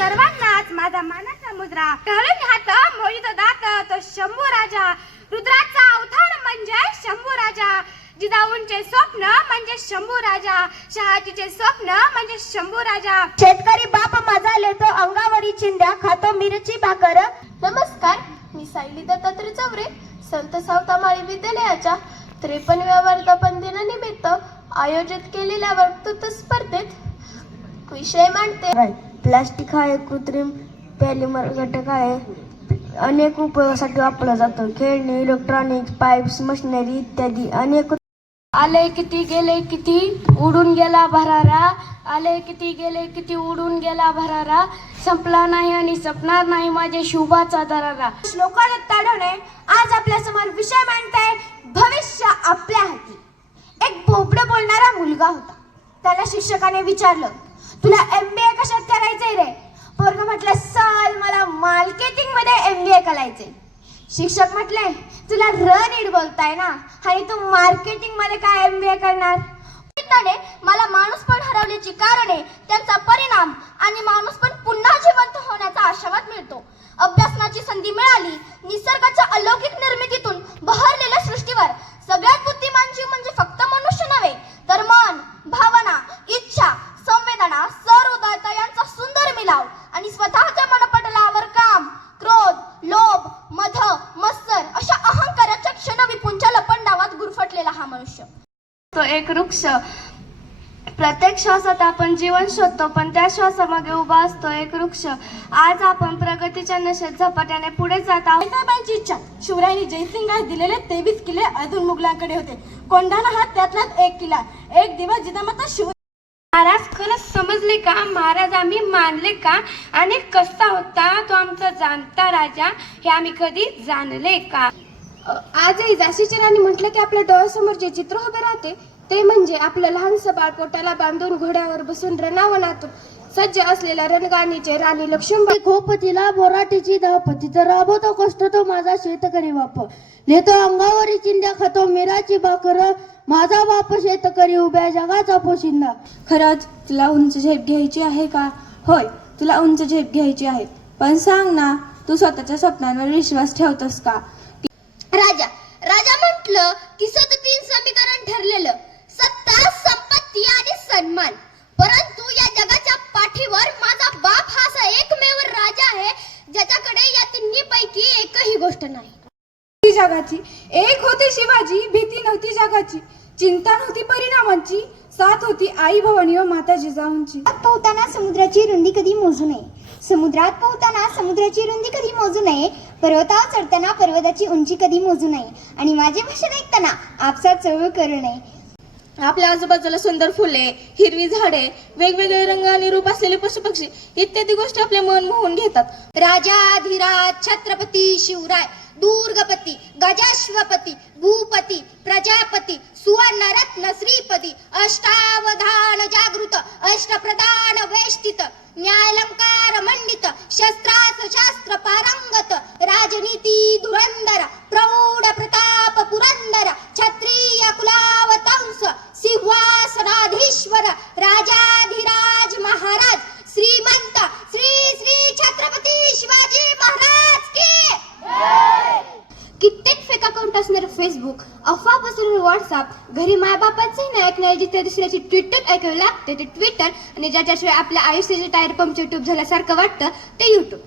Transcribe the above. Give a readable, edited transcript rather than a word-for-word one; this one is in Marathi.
सर्वांनाच माझा मानाचा मुद्रा घालून हात मोजितो दात तो शंभू राजा रुद्राचा अवतार म्हणजे शंभू राजा जिजाऊंचे स्वप्न म्हणजे शंभू राजा शहाजीचे स्वप्न म्हणजे शंभू राजा शेतकरी बाप माझा लेतो अंगावरी चिंध्या खातो मिरची भाकर. नमस्कार, मी सायली दत्तात्रय चौरे संत सावतामाळी विद्यालयाच्या 53व्या वर्धापन दिनानिमित्त आयोजित केलेल्या वक्तृत्व स्पर्धेत विषय मांडते. प्लास्टिक हा एक कृत्रिम पॉलिमर घटक आहे. अनेक उपयोगासाठी वापरला जातो. खेळणी, इलेक्ट्रॉनिक्स, पाईप्स, मशिनरी इत्यादी अनेक. आले किती गेले किती उडून गेला भरारा, आले किती गेले किती उडून गेला भरारा, संपला नाही आणि संपणार नाही माझे शुभाचा दरारा. श्लोकाने ताडवणे आज आपल्या समोर विषय मांडताय भविष्य आपल्या हाती. एक बोबडं बोलणारा मुलगा होता. त्याला शिक्षकाने विचारलं, तुला MBA कशात करायचंय रे? पोरगं म्हटलं, सर मला मार्केटिंग मध्ये MBA करायचंय. शिक्षक म्हटले, तुला नीट बोलताय ना, आणि तू मार्केटिंग मध्ये काय MBA करणार? मला माणूस पण हरवल्याची कारणे, त्यांचा परिणाम आणि माणूस पण पुन्हा जिवंत होण्याचा आशावाद मिळतो. अभ्यासनाची संधी मिळाली. निसर्गाच्या अलौकिक निर्मितीतून बहरलेल्या सृष्टीवर सगळ्यात बुद्धिमान जीव म्हणजे फक्त मनुष्य नव्हे तर मन, भावना, इच्छा, संवेदना, सहृदयता यांचा सुंदर मिलाव आणि स्वतःच्या मनपटलावर काम, क्रोध, लोभ, मध, मत्सर अशा अहंकाराच्या क्षणविपूंच्या लपंडावात गुरफटलेला हा मनुष्य. तो एक वृक्ष. प्रत्येक श्वासात आपण जीवन शोधतो, पण त्या श्वासामागे उभा असतो एक वृक्ष. आज आपण प्रगतीच्या नशेत झपाट्याने पुढे जात आहोत. साहेबांची इच्छा. शिवरायांनी जयसिंगास दिलेले 23 किल्ले अजून मुघलांकडे होते. कोंढाणा हा त्यातलाच एक किल्ला. एक दिवस जिजामाता शिव महाराज खरंच समजले का? महाराज आम्ही मानले का? आणि कसा होता तो आमचा जाणता राजा हे आम्ही कधी जाणले का? आजही झाशीची राणी म्हटलं की आपल्या डोळ्यासमोर जे चित्र उभे राहते ते म्हणजे आपलं लहानसं बाळ पोटाला बांधून घोड्यावर बसून रणावनातून सज्ज असलेल्या रणगाणीचे राणी लक्ष्मीबाई. खोपतीला बोराटीची धावपतीचा राबवतो कष्ट तो माझा शेतकरी बाप. लेतो अंगावरी चिंध्या खातो मिराची भाकर, माझा बाप शेतकरी उभ्या जगाचा पोशिंदा. खरंच तुला उंच झेप घ्यायची आहे का? होय, तुला उंच झेप घ्यायची आहे, पण सांग ना, तू स्वतःच्या स्वप्नांवर विश्वास ठेवतोस का? राजा राजा म्हटलं की 37 समीकरण ठरलेलं, सत्ता, संपत्ती आणि सन्मान. परंतु या जगाच्या पाठीवर माझा बाप हा असा एकमेव राजा आहे ज्याच्याकडे या तिन्हीपैकी एकही गोष्ट नाही. जगाची एक होती शिवाजी, भीती नव्हती जगाची, चिंता नव्हती परिणामांची, साथ होती आई भवानी व माता जिजाऊंची. पोहताना समुद्राची रुंदी कधी मोजू नये, समुद्रात पोहताना समुद्राची रुंदी कधी मोजू नये, पर्वतावर चढताना पर्वताची उंची कधी मोजू नये, आणि माझे भाषण ऐकताना आपसात चळवळ करू नये. आपल्या आजूबाजूला सुंदर फुले, हिरवी झाडे, वेगवेगळे रंग आणि रूप असलेले पशुपक्षी इत्यादी गोष्टी आपले मन मोहून घेतात. राजाधिराज छत्रपती शिवराय, दुर्गपती, गजाश्वपती, भूपती, प्रजापती, सुवर्णरत्न श्रीपती, अष्टावधान जागृत, अष्टप्रधान वेष्टित, न्यायालंकार मंडित, शस्त्रास्त्र शास्त्र पारंगत, राजनीती धुरंधर, प्रौढ प्रताप पुरंदर, क्षत्रिय कुलावतंस, सिंहासनाधीश्वर, राजाधिराज महाराज, श्रीमंत श्री श्री छत्रपती शिवाजी महाराज की. कित्येक फेक अकाउंट असणारे फेसबुक, अफवा पसरवणारे व्हॉट्सअप, घरी मायबापाचे नाही ऐकणारे जिथे दुसऱ्याची ट्विटर ऐकावे लागते ते ट्विटर, आणि ज्याच्याशिवाय आपल्या आयुष्याचे टायर पंक्चर ट्यूब झाल्यासारखं वाटतं ते YouTube.